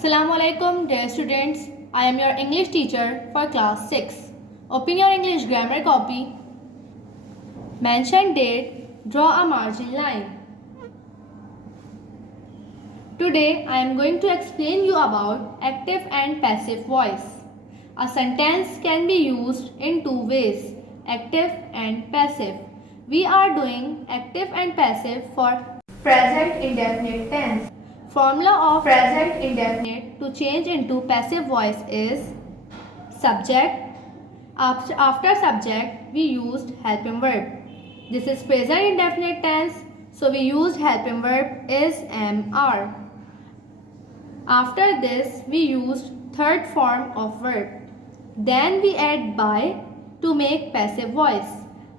Assalamu alaikum, dear students. I am your English teacher for class 6. Open your English grammar copy. Mention date, draw a margin line. Today I am going to explain you about active and passive voice. A sentence can be used in two ways, active and passive. We are doing active and passive for present indefinite tense. Formula of present indefinite to change into passive voice is subject. After subject, we used helping verb. This is present indefinite tense, so we used helping verb is MR. After this, we used third form of verb. Then we add by to make passive voice.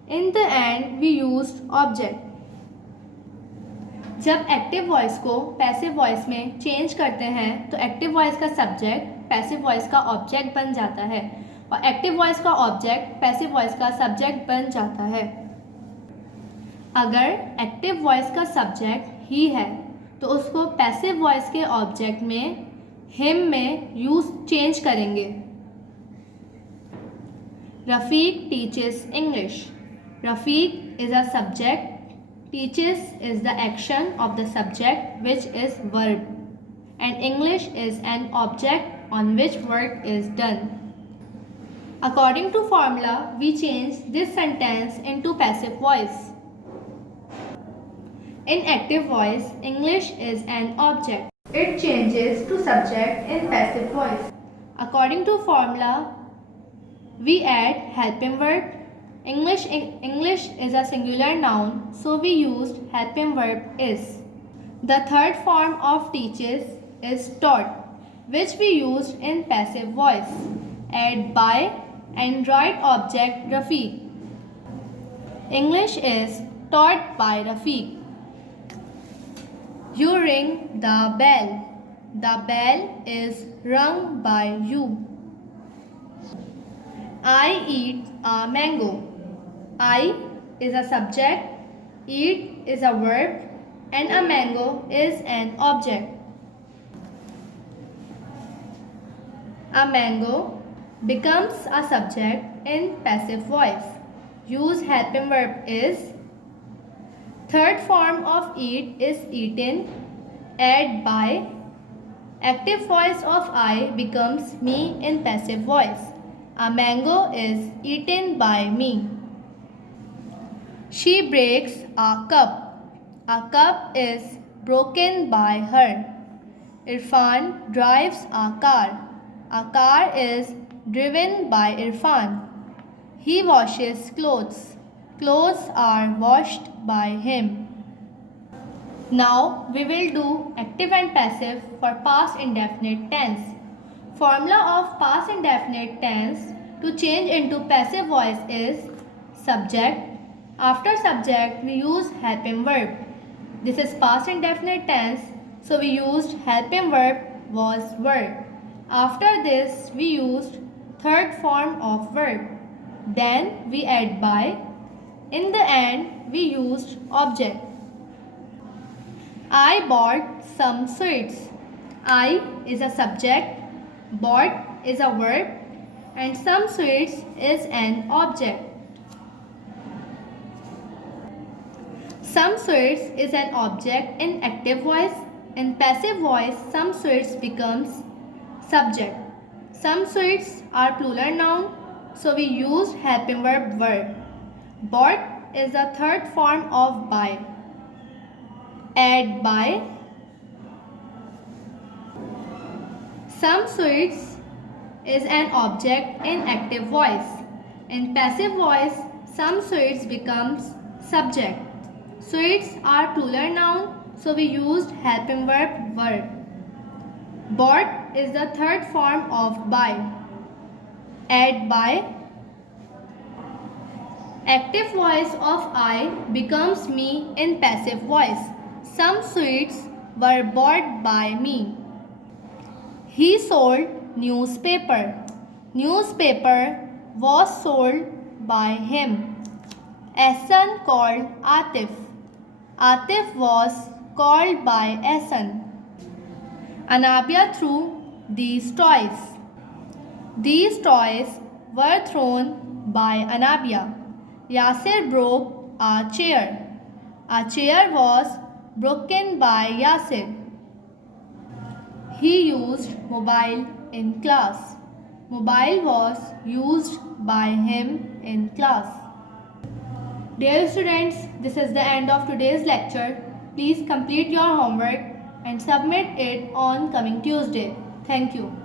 In the end, we used object. जब active voice को passive voice में change करते हैं तो active voice का subject passive voice का object बन जाता है और एक्टिव वॉइस का ऑब्जेक्ट पैसिव वॉइस का सब्जेक्ट बन जाता है। अगर एक्टिव वॉइस का सब्जेक्ट ही है तो उसको पैसिव वॉइस के ऑब्जेक्ट में हिम में यूज चेंज करेंगे। Rafiq teaches English. Rafiq is a subject. Teaches is the action of the subject, which is verb, and English is an object on which work is done. According to formula, we change this sentence into passive voice. In active voice, English is an object. It changes to subject in passive voice. According to formula, we add helping verb. English is a singular noun, so we used helping verb is. The third form of teaches is taught, which we used in passive voice. Add by and right object Rafiq. English is taught by Rafiq. You ring the bell. The bell is rung by you. I eat a mango. I is a subject, eat is a verb, and a mango is an object. A mango becomes a subject in passive voice. Use helping verb is. Third form of eat is eaten. Add by. Active voice of I becomes me in passive voice. A mango is eaten by me. She breaks a cup. A cup is broken by her. Irfan drives a car. A car is driven by Irfan. He washes clothes. Clothes are washed by him. Now we will do active and passive for past indefinite tense. Formula of past indefinite tense to change into passive voice is subject. After subject, we use helping verb. This is past indefinite tense, so we used helping verb was were. After this, we used third form of verb. Then we add by. In the end, we used object. I bought some sweets. I is a subject, bought is a verb, and some sweets is an object. Some sweets is an object in active voice. In passive voice, some sweets becomes subject. Some sweets are plural noun, so we used helping verb were. Bought is the third form of by. Add by. Some sweets is an object in active voice. In passive voice, some sweets becomes subject. Sweets are plural noun, so we used helping verb were. Bought is the third form of by. Add by. Active voice of I becomes me in passive voice. Some sweets were bought by me. He sold newspaper. Newspaper was sold by him. Ehsan called Atif. Atif was called by Ehsan. Anabia threw these toys. These toys were thrown by Anabia. Yasser broke a chair. A chair was broken by Yasser. He used mobile in class. Mobile was used by him in class. Dear students, this is the end of today's lecture. Please complete your homework and submit it on coming Tuesday. Thank you.